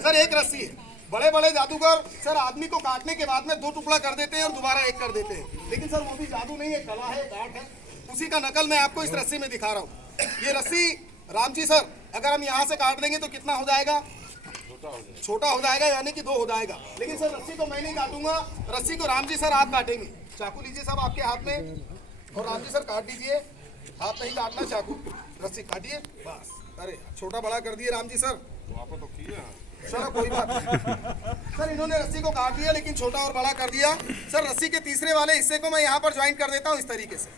Sir एक रस्सी है। बड़े बड़े जादूगर सर आदमी को काटने के बाद में 2 टुकड़ा कर देते हैं और दोबारा एक कर देते हैं, लेकिन सर वो भी जादू नहीं है, कला है, आर्ट है। उसी का नकल मैं आपको इस रस्सी में दिखा रहा हूँ। ये रस्सी राम जी सर अगर हम यहाँ से काट देंगे तो कितना हो जाएगा? छोटा हो जाएगा, यानी कि 2 हो जाएगा। लेकिन सर रस्सी तो मैं नहीं काटूंगा, रस्सी को राम जी सर आप काटेंगे। चाकू लीजिए सब आपके हाथ में और राम जी सर काट दीजिए। हाथ नहीं काटना, चाकू रस्सी काटिए बस। अरे छोटा बड़ा कर दिए राम जी सर, तो किया सर कोई बात नहीं। सर इन्होंने रस्सी को काट दिया लेकिन छोटा और बड़ा कर दिया। सर रस्सी के तीसरे वाले हिस्से को मैं यहाँ पर ज्वाइन कर देता हूँ इस तरीके से,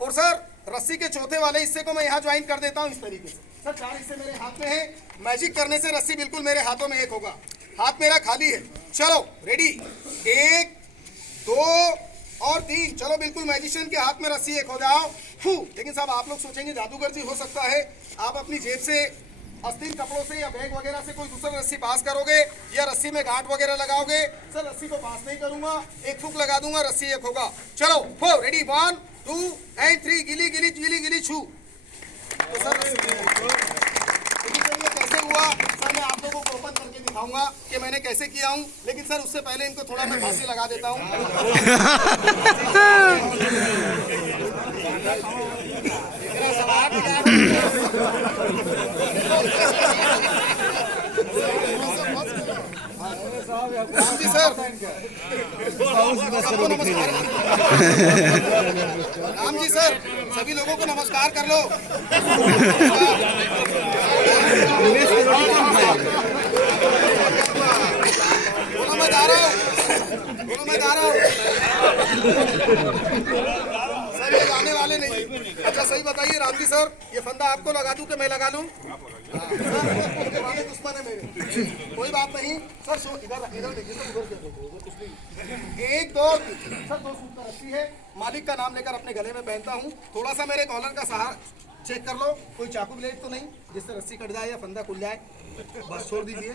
और सर रस्सी के चौथे वाले हिस्से को मैं यहाँ ज्वाइन कर देता हूँ इस तरीके से। सर 4 हिस्से मेरे हाथ में है। मैजिक करने से रस्सी बिल्कुल मेरे हाथों में एक होगा। हाथ मेरा खाली है। चलो रेडी, 1 2 और 3। चलो बिल्कुल मैजिशियन के हाथ में रस्सी एक हो जाओ। लेकिन साहब आप लोग सोचेंगे जादूगर जी हो सकता है आप अपनी जेब से अस्थिर कपड़ों से या बैग वगैरह से कोई दूसरा रस्सी पास करोगे या रस्सी में गांठ वगैरह लगाओगे। सर रस्सी को पास नहीं करूंगा, एक फूक लगा दूंगा, रस्सी एक होगा। चलो 4 रेडी, 1 2 एंड 3। गिली गिली गिली गिली छू। तो सर ये कैसे हुआ सर मैं आप लोगों को ओपन करके दिखाऊंगा कि मैंने कैसे किया हूँ, लेकिन सर उससे पहले इनको थोड़ा मैं फांसी लगा देता हूँ। राम जी सर सबको नमस्कार। राम जी सर सभी लोगों को नमस्कार कर लो। बोलो मैं गा रहा हूँ, बोलो मैं गा रहा हूँ। सर ये गाने वाले नहीं। अच्छा सही बताइए राम जी सर, ये फंदा आपको लगा दूं कि मैं लगा लूं? दुश्मन है मेरे, कोई बात नहीं सर। इधर इधर देखिए सर, उधर क्या 1 2 सर 2 सूट का रस्सी है। मालिक का नाम लेकर अपने गले में पहनता हूँ। थोड़ा सा मेरे कॉलर का सहारा चेक कर लो, कोई चाकू ब्लेड तो नहीं जिससे रस्सी कट जाए या फंदा खुल जाए, बस छोड़ दीजिए।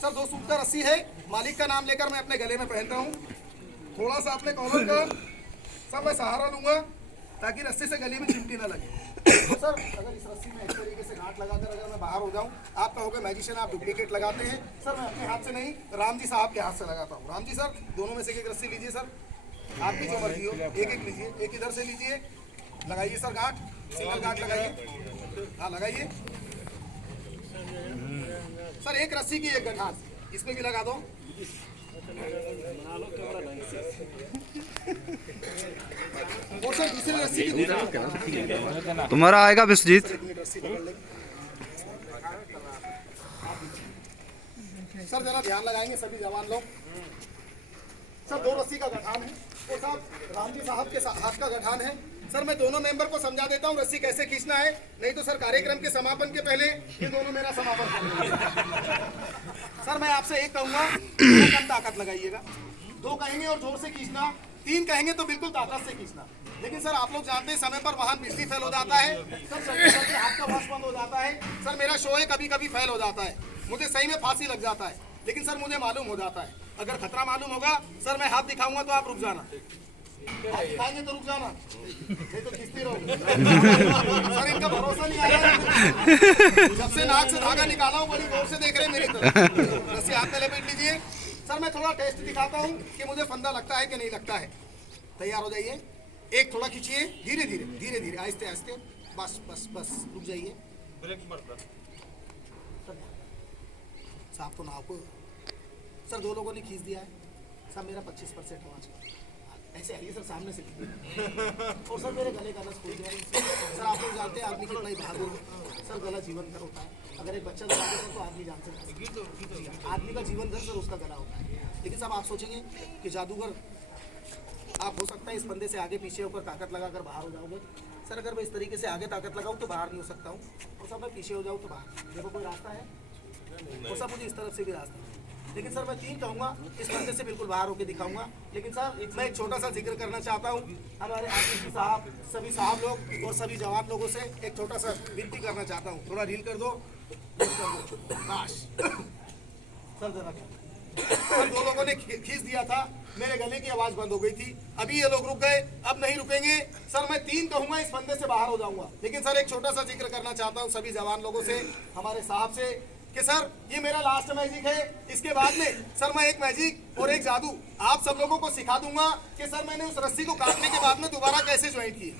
सर 2 सूट का रस्सी है। मालिक का नाम लेकर मैं अपने गले में पहनता हूँ। थोड़ा सा अपने कॉलर का सब मैं सहारा लूंगा ताकि रस्सी से गले में चिमटी ना लगे। तो सर अगर इस रस्सी में इस तरीके से गांठ लगाकर अगर मैं बाहर हो जाऊं, आप कहोगे मैजिशियन आप डुप्लीकेट लगाते हैं। सर मैं अपने हाथ से नहीं, राम जी साहब के हाथ से लगाता हूं। राम जी सर दोनों में से एक रस्सी लीजिए सर, आपकी जो मर्जी हो, एक एक लीजिए। एक इधर से लीजिए, लगाइए सर गांठ, सिंगल गांठ लगाइए। हाँ लगाइए सर। एक रस्सी की एक गठान इसमें भी लगा दो। और सर दूसरी रस्सी की तुम्हारा आएगा विश्वजीत। सर जरा ध्यान लगाएंगे सभी जवान लोग। सर 2 रस्सी का गठान है और साहब राम जी साहब के हाथ का गठान है। सर मैं दोनों मेंबर को समझा देता हूँ रस्सी कैसे खींचना है, नहीं तो सर कार्यक्रम के समापन के पहले ये दोनों मेरा समापन करेंगे। सर मैं आपसे एक कहूंगा, कम ताकत लगाइएगा। 2 कहेंगे और जोर से खींचना, 3 कहेंगे तो बिल्कुल ताकत से खींचना। लेकिन सर आप लोग जानते हैं समय पर वाहन बिजली फेल हो जाता है, सर हाथ का वश बंद हो जाता है। सर मेरा शो है कभी कभी फेल हो जाता है, मुझे सही में फांसी लग जाता है। लेकिन सर मुझे मालूम हो जाता है अगर खतरा मालूम होगा सर मैं हाथ दिखाऊंगा तो आप रुक जाना, हाथ दिखाएंगे तो रुक जाना, नहीं तो खींचती रहोगे। सर इनका भरोसा नहीं आया, जब से नाक से धागा निकाला हूँ बड़ी गौर से देख रहे हैं मेरी तरफ। रस्सी हाथ में लपेट लीजिए। सर मैं थोड़ा टेस्ट दिखाता हूँ कि मुझे फंदा लगता है कि नहीं लगता है। तैयार हो जाइए। एक थोड़ा खींचिए, धीरे धीरे धीरे धीरे आहिस्ते आहिस्ते, बस बस बस रुक जाइए। साहब को नाव को सर 2 लोगों ने खींच दिया है। सर मेरा 25% है आज का। ऐसे आइए सर सामने से। और सर मेरे गले का नस खुल गया। सर आप लोग जानते हैं आदमी कितना ही बहादुर है। सर गला जीवन भर होता है, अगर एक बच्चा दबा दे सर तो आदमी जान सकता है। आदमी का जीवन भर सर उसका गला होता है। लेकिन साहब आप सोचेंगे कि जादूगर आप हो सकता है इस बंदे से आगे पीछे होकर ताकत लगाकर बाहर हो जाओगे। सर अगर मैं इस तरीके से आगे ताकत लगाऊं तो बाहर नहीं हो सकता हूँ, और सब मैं पीछे हो जाऊँ तो बाहर। देखो कोई रास्ता है, और सब मुझे इस तरफ से भी रास्ता है। लेकिन सर मैं 3 कहूँगा, इस बंदे से बिल्कुल बाहर होकर दिखाऊंगा। लेकिन सर मैं एक छोटा सा जिक्र करना चाहता हूँ हमारे आशीष साहब, सभी साहब लोग और सभी जवान लोगों से एक छोटा सा विनती करना चाहता हूँ। थोड़ा रील कर दो सर जरा। सर 2 लोगों ने खींच दिया था, मेरे गले की आवाज बंद हो गई थी। अभी ये लोग रुक गए, अब नहीं रुकेंगे। सर मैं 3 कहूंगा, इस फंदे से बाहर हो जाऊंगा। लेकिन सर एक छोटा सा जिक्र करना चाहता हूं सभी जवान लोगों से, हमारे साहब से, कि सर ये मेरा लास्ट मैजिक है, इसके बाद में सर मैं एक मैजिक और एक जादू आप सब लोगों को सिखा दूंगा कि सर मैंने उस रस्सी को काटने के बाद में दोबारा कैसे ज्वाइन की।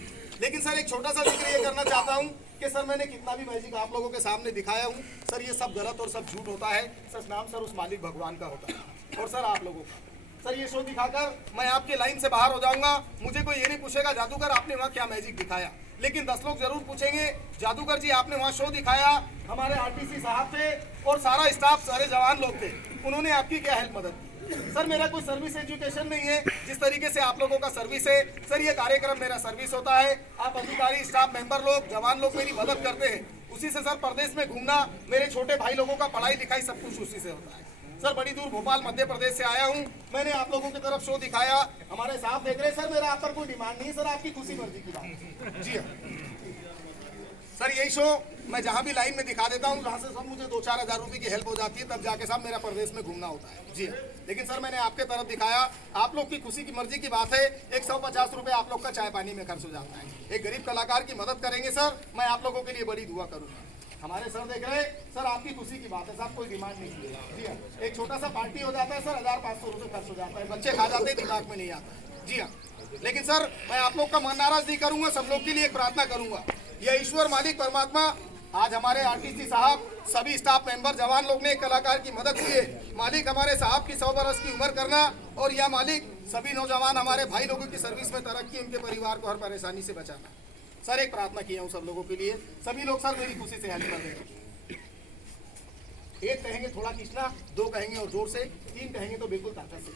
लेकिन सर एक छोटा सा जिक्र ये करना चाहता हूँ कि सर मैंने कितना भी मैजिक आप लोगों के सामने दिखाया हूँ, सर ये सब गलत और सब झूठ होता है। सर नाम सर उस मालिक भगवान का होता है और सर आप लोगों का। सर ये शो दिखाकर मैं आपके लाइन से बाहर हो जाऊंगा। मुझे कोई ये नहीं पूछेगा जादूगर आपने वहाँ क्या मैजिक दिखाया, लेकिन 10 लोग जरूर पूछेंगे जादूगर जी आपने वहाँ शो दिखाया, हमारे आरटीसी साहब थे और सारा स्टाफ सारे जवान लोग थे, उन्होंने आपकी क्या हेल्प मदद की। सर मेरा कोई सर्विस एजुकेशन नहीं है जिस तरीके से आप लोगों का सर्विस है। सर ये कार्यक्रम मेरा सर्विस होता है, आप अधिकारी स्टाफ मेंबर लोग जवान लोग मेरी मदद करते हैं, उसी से सर प्रदेश में घूमना, मेरे छोटे भाई लोगों का पढ़ाई लिखाई सब कुछ उसी से होता है। सर बड़ी दूर भोपाल मध्य प्रदेश से आया हूँ, मैंने आप लोगों की तरफ शो दिखाया, हमारे साहब देख रहे हैं। सर मेरा आप पर कोई डिमांड नहीं है, सर आपकी खुशी मर्जी की बात। जी हाँ सर यही शो मैं जहाँ भी लाइन में दिखा देता हूँ, जहाँ से सब मुझे 2-4 हज़ार रुपये की हेल्प हो जाती है, तब जाके साहब मेरा प्रदेश में घूमना होता है। जी लेकिन सर मैंने आपके तरफ दिखाया, आप लोग की खुशी की मर्जी की बात है, 150 रुपये आप लोग का चाय पानी में खर्च हो जाता है। एक गरीब कलाकार की मदद करेंगे सर, मैं आप लोगों के लिए बड़ी दुआ करूँगा। हमारे सर देख रहे हैं, सर आपकी खुशी की बात है साहब, कोई डिमांड नहीं है। जी हाँ एक छोटा सा पार्टी हो जाता है सर, 1500 रुपये खर्च हो जाता है, बच्चे खा जाते हैं, दिमाग में नहीं आता। जी हाँ लेकिन सर मैं आप लोग का मन नाराज नहीं करूंगा, सब लोग के लिए एक प्रार्थना करूंगा। यह ईश्वर मालिक परमात्मा आज हमारे आरटीसी साहब सभी स्टाफ मेंबर जवान लोग ने एक कलाकार की मदद की है। मालिक हमारे साहब की 100 बरस की उम्र करना और यह मालिक सभी नौजवान हमारे भाई लोगों की सर्विस में तरक्की, उनके परिवार को हर परेशानी से बचाना। सर एक प्रार्थना किया हूँ सब लोगों के लिए, सभी लोग सर मेरी खुशी से हेल्प कर देंगे। एक कहेंगे थोड़ा खींचना, 2 कहेंगे और जोर से, 3 कहेंगे तो बिल्कुल ताकत से।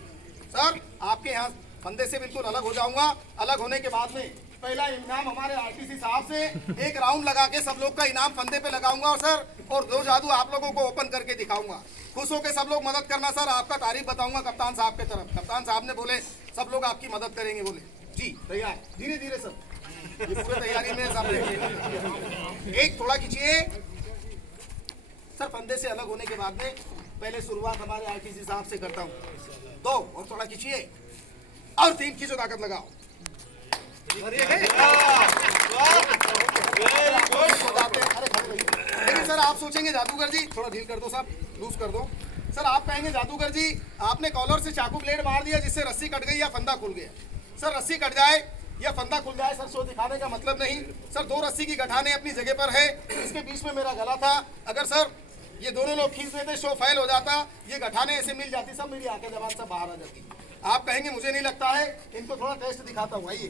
सर आपके यहाँ फंदे से बिल्कुल अलग हो जाऊंगा। अलग होने के बाद में पहला इनाम हमारे आरटीसी साहब से एक राउंड लगा के सब लोग का इनाम फंदे पे लगाऊंगा और सर और 2 जादू आप लोगों को ओपन करके दिखाऊंगा। खुश होकर सब लोग मदद करना। सर आपका तारीफ बताऊंगा कप्तान साहब के तरफ। कप्तान साहब ने बोले सब लोग आपकी मदद करेंगे, बोले जी तैयार। धीरे धीरे सर ये पूरे तैयारी में सब एक थोड़ा खींचिए सर। फंदे से अलग होने के बाद में पहले शुरुआत हमारे आरटीसी साहब से करता हूँ। 2 और थोड़ा खींचिए और 3 खींचो, ताकत लगाओ। लेकिन सर आप सोचेंगे जादूगर जी थोड़ा ढील कर दो साहब, लूज कर दो। सर आप कहेंगे जादूगर जी आपने कॉलर से चाकू ब्लेड मार दिया जिससे रस्सी कट गई या फंदा खुल गया। सर रस्सी कट जाए या फंदा खुल जाए सर शो दिखाने का मतलब नहीं। सर 2 रस्सी की गठाने अपनी जगह पर है, इसके बीच में मेरा गला था। अगर सर ये दोनों लोग खींच देते शो फेल हो जाता, ये गठाने ऐसे मिल जाती, सब मेरी आंखें जबान सब बाहर आ जाती। आप कहेंगे मुझे नहीं लगता है, इनको थोड़ा टेस्ट दिखाता हूँ आइए।